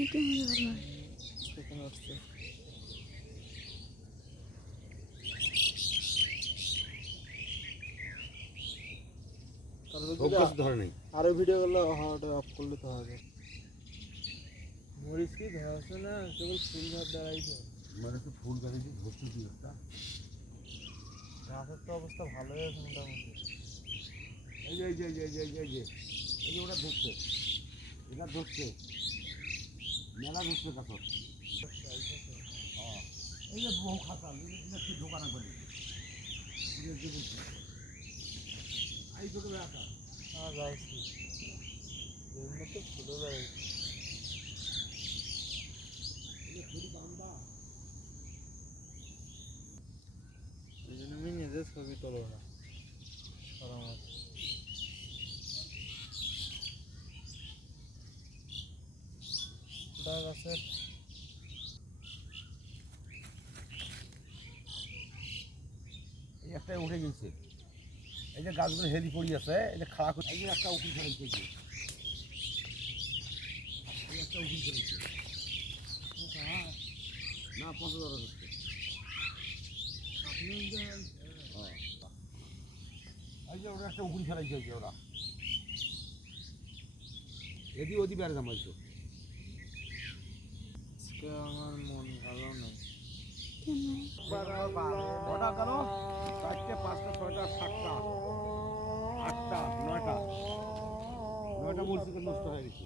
দিকে আমাদের ভালো হয়। সেখানে আসছে ধরে নেই আরো ভিডিও করলে হাওয়াটা অফ করলে তো হবে। মরিচ কি ধরছে না কেবল ফুল ধর দাঁড়াইছে মানে তো ফুল দাঁড়িয়েছে ধরছে কি একটা গাছের তো অবস্থা ভালোই আছে মোটামুটি। এই যে এই যে এই যে এই যে এই যে এই যে ওটা ধরছে এটা ধরছে মেলা ধরছে গাছ এই যে বহু খাতা কি ঢোকানো করি এই ছোটো রাখা হ্যাঁ যাইছি এমনি তো ছোটো যাইছি এই জন্য আমি নিজের ছবি তোলো না সরাম আছে গাছের এই একটা উঠে গেছে এই যে গাছগুলো হেলি পড়ি আছে এই যে খাড়া করে এই যে একটা উঠি ফেলেছে এই একটা উঠি ফেলেছে না 50,000 হচ্ছে আপনি এই যে ওরা একটা উকুন ফেলাইছে এই যে ওরা এদি ওদি বেড়ে জামাইছো আজকে আমার মন ভালো নেই কটা কেন 4টে 5টা 6টা 7টা 8টা 9টা মরিচ নষ্ট হয়ে গেছে।